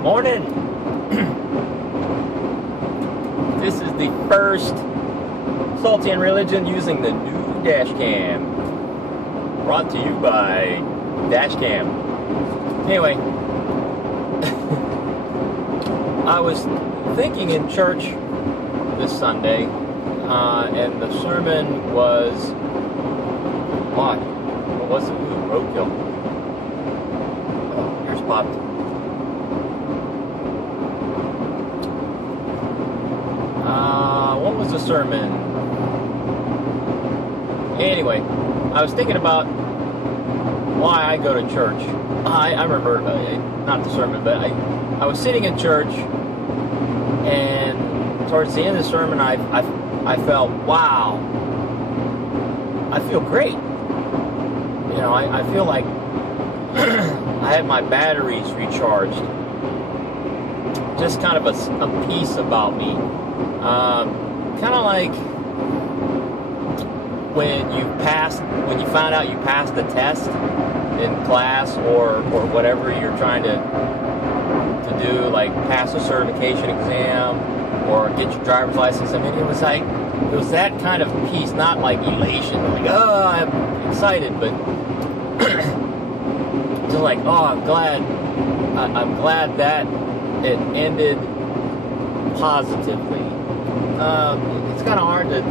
Morning. This is the first Salty and Religion using the new dash cam. Brought to you by dash cam. Anyway, I was thinking in church this Sunday, and the sermon was what was it? Roadkill. Oh, here's popped. What was the sermon? Anyway, I was thinking about why I go to church. I remember, not the sermon, but I was sitting in church, and towards the end of the sermon, I felt, wow, I feel great. You know, I feel like I had my batteries recharged. Just kind of a peace about me. Kind of like when you find out you passed the test in class or whatever you're trying to do, like pass a certification exam or get your driver's license. I mean, it was that kind of peace, not like elation, like, oh, I'm excited, but just like, oh, I'm glad that it ended positively. It's kind of hard to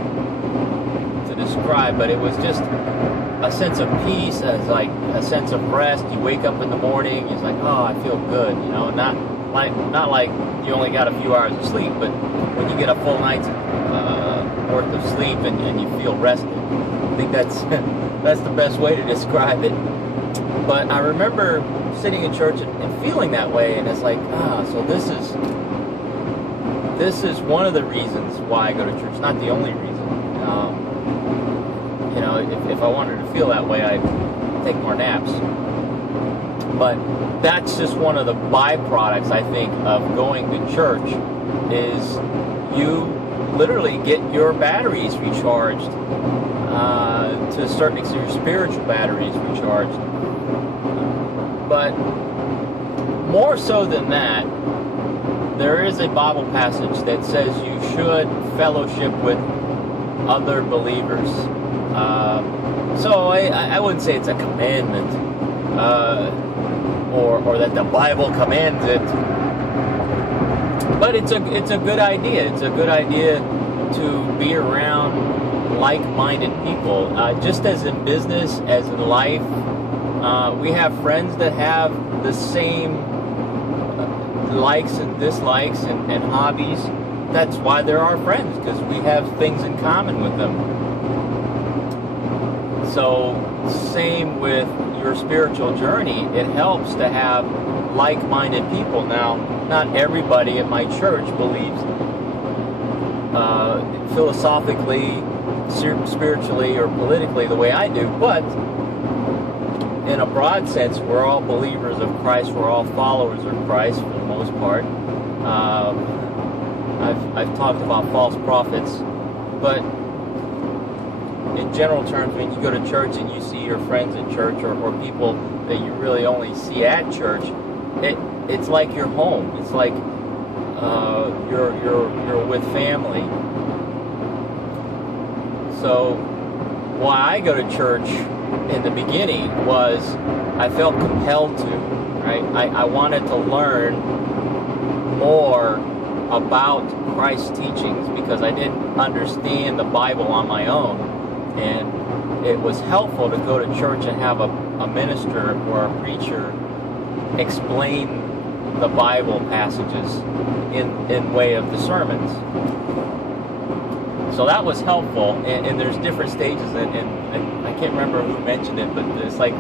describe, but it was just a sense of peace, as like a sense of rest. You wake up in the morning, it's like, oh, I feel good, you know, not like you only got a few hours of sleep, but when you get a full night's worth of sleep and you feel rested. I think that's the best way to describe it. But I remember sitting in church and feeling that way, and it's like, so this is one of the reasons why I go to church, not the only reason. You know, if I wanted to feel that way, I'd take more naps. But that's just one of the byproducts, I think, of going to church, is you literally get your batteries recharged, to a certain extent, your spiritual batteries recharged. But more so than that, there is a Bible passage that says you should fellowship with other believers. So I wouldn't say it's a commandment, or that the Bible commands it. But it's a good idea. It's a good idea to be around like-minded people. Just as in business, as in life, we have friends that have the same likes and dislikes and hobbies. That's why they're our friends, because we have things in common with them. So, same with your spiritual journey. It helps to have like-minded people. Now, not everybody at my church believes philosophically, spiritually, or politically the way I do, but in a broad sense, we're all believers of Christ. We're all followers of Christ for the most part. I've talked about false prophets, but in general terms, when you go to church and you see your friends in church or people that you really only see at church, it's like you're home. It's like you're with family. So why I go to church in the beginning was I felt compelled to, right? I wanted to learn more about Christ's teachings because I didn't understand the Bible on my own, and it was helpful to go to church and have a minister or a preacher explain the Bible passages in way of the sermons. So that was helpful, and there's different stages, and I can't remember who mentioned it, but it's like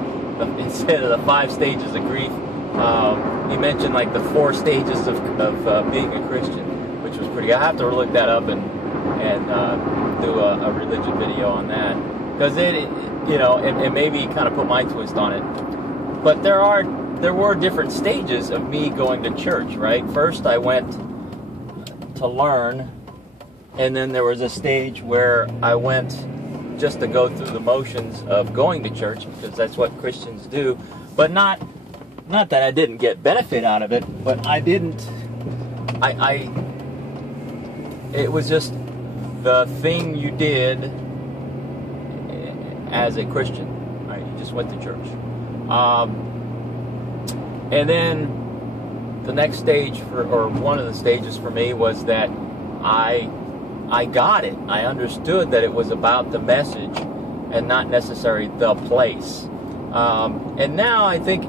instead of the 5 stages of grief, he mentioned like the 4 stages of being a Christian, which was pretty good. I have to look that up and do a religion video on that, because it maybe kind of put my twist on it. But there were different stages of me going to church, right? First I went to learn, and then there was a stage where I went just to go through the motions of going to church, because that's what Christians do, but not not that I didn't get benefit out of it, but it was just the thing you did as a Christian, right? You just went to church. And then the next stage, or one of the stages for me, was that I got it. I understood that it was about the message and not necessarily the place. And now I think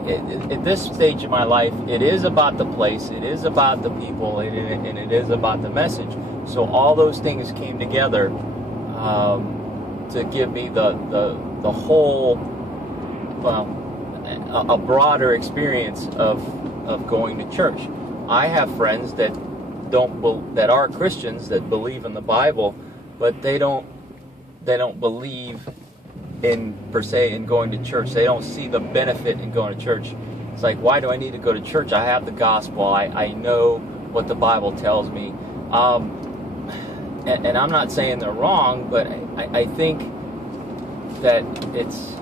at this stage of my life, it is about the place, it is about the people, and it is about the message. So all those things came together to give me the whole, a broader experience of going to church. I have friends that that are Christians that believe in the Bible, but they don't believe in per se in going to church. They don't see the benefit in going to church. It's like, why do I need to go to church? I have the gospel. I know what the Bible tells me. And I'm not saying they're wrong, but I think that it's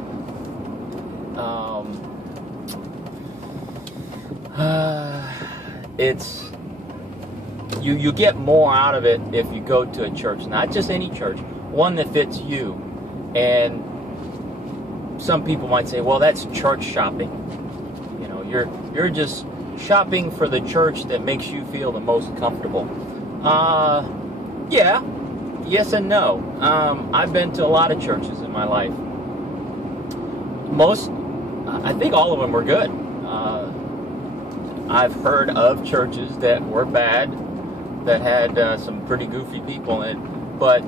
you get more out of it if you go to a church, not just any church, one that fits you. And some people might say, well, that's church shopping. You know, you're just shopping for the church that makes you feel the most comfortable. Yeah, yes and no. I've been to a lot of churches in my life. I think all of them were good. I've heard of churches that were bad, that had some pretty goofy people in it. But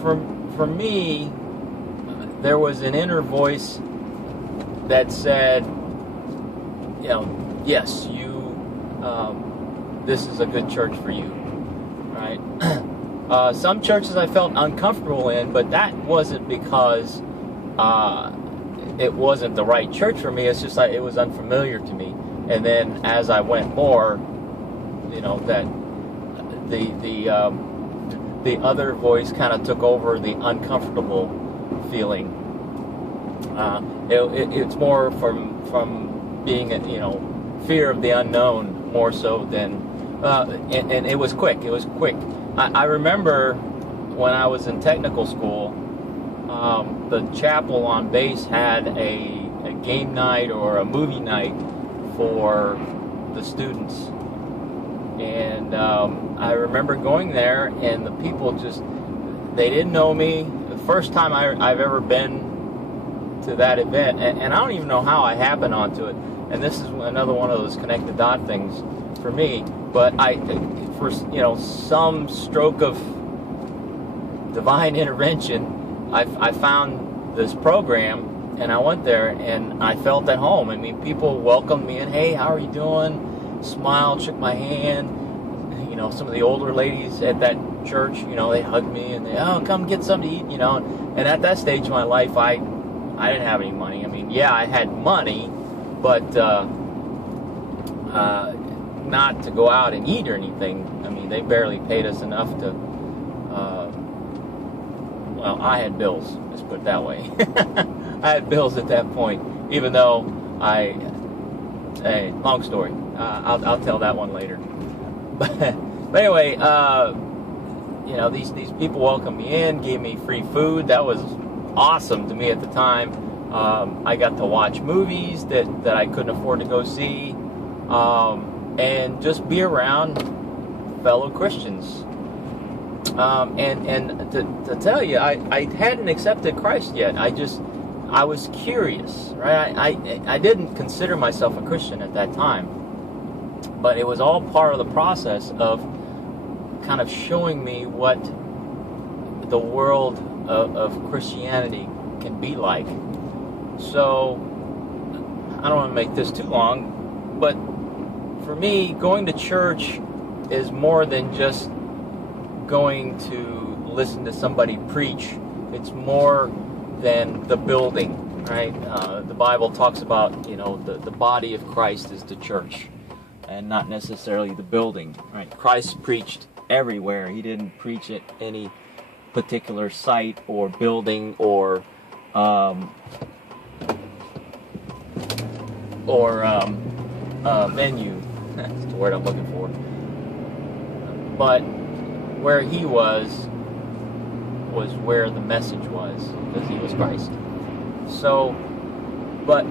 for me, there was an inner voice that said, you know, yes, this is a good church for you, right? Some churches I felt uncomfortable in, but that wasn't because it wasn't the right church for me. It's just like it was unfamiliar to me. And then as I went more, you know, that the other voice kind of took over the uncomfortable feeling. It's more from being, you know, fear of the unknown more so than, and it was quick. It was quick. I remember when I was in technical school, the chapel on base had a game night or a movie night for the students. And I remember going there, and the people they didn't know me. The first time I've ever been to that event, and I don't even know how I happened onto it. And this is another one of those connected dot things for me. But for some stroke of divine intervention, I found this program, and I went there, and I felt at home. I mean, people welcomed me in. Hey, how are you doing? Smiled, shook my hand. You know, some of the older ladies at that church, you know, they hugged me and come get something to eat, you know. And at that stage of my life, I didn't have any money. I mean, yeah, I had money, but not to go out and eat or anything. I mean, they barely paid us enough to. Well, I had bills. Let's put it that way. I had bills at that point, even though Hey, long story. I'll tell that one later. But anyway, you know, these people welcomed me in, gave me free food. That was awesome to me at the time. I got to watch movies that I couldn't afford to go see, and just be around fellow Christians. And to tell you, I hadn't accepted Christ yet. I was curious, right? I didn't consider myself a Christian at that time, but it was all part of the process of kind of showing me what the world of Christianity can be like. So, I don't want to make this too long, but for me, going to church is more than just going to listen to somebody preach. It's more than the building, right? The Bible talks about, you know, the body of Christ is the church, and not necessarily the building, right? Christ preached everywhere. He didn't preach at any particular site or building or or venue. That's the word I'm looking for. But where he was where the message was, because he was Christ. So, but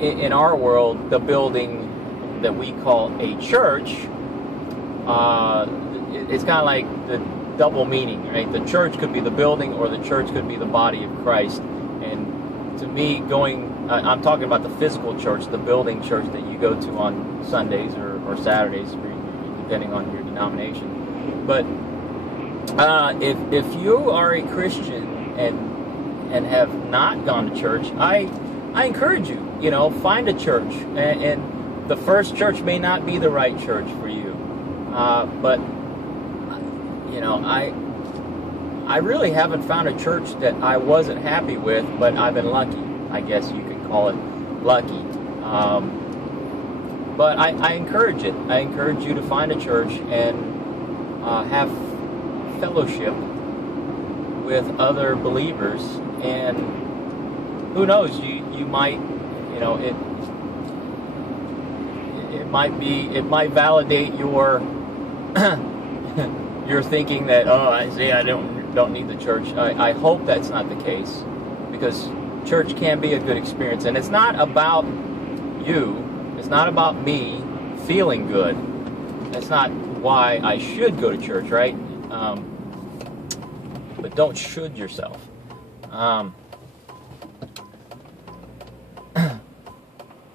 in our world, the building that we call a church, it's kind of like the double meaning, right? The church could be the building, or the church could be the body of Christ. And to me, I'm talking about the physical church, the building church that you go to on Sundays or Saturdays, depending on your denomination. But if you are a Christian and have not gone to church, I encourage you, find a church. And the first church may not be the right church for you, but I really haven't found a church that I wasn't happy with, but I've been lucky. I guess you could call it lucky. But I encourage it. I encourage you to find a church and have fellowship with other believers, and who knows, you might, it might validate your your thinking that, I don't need the church. I hope that's not the case, because church can be a good experience, and it's not about you. It's not about me feeling good. That's not why I should go to church, right? But don't should yourself.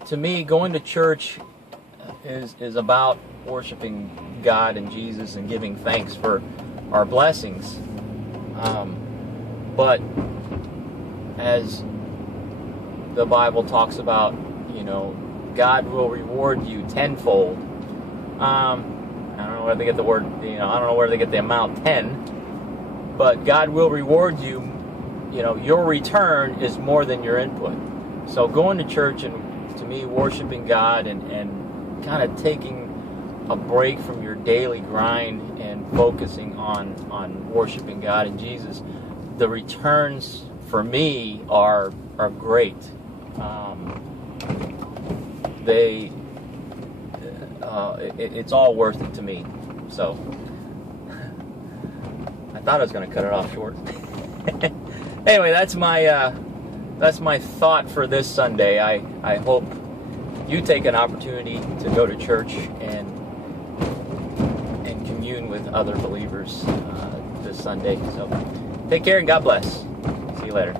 To me, going to church is about worshiping God and Jesus and giving thanks for our blessings. But as the Bible talks about, God will reward you tenfold. I don't know where they get the word, I don't know where they get the amount 10, but God will reward you. Your return is more than your input. So going to church and, to me, worshiping God and kind of taking a break from your daily grind and focusing on worshiping God and Jesus, the returns for me are great. It's all worth it to me. So I thought I was going to cut it off short. Anyway, that's my thought for this Sunday. I hope you take an opportunity to go to church and commune with other believers this Sunday. So take care and God bless. See you later.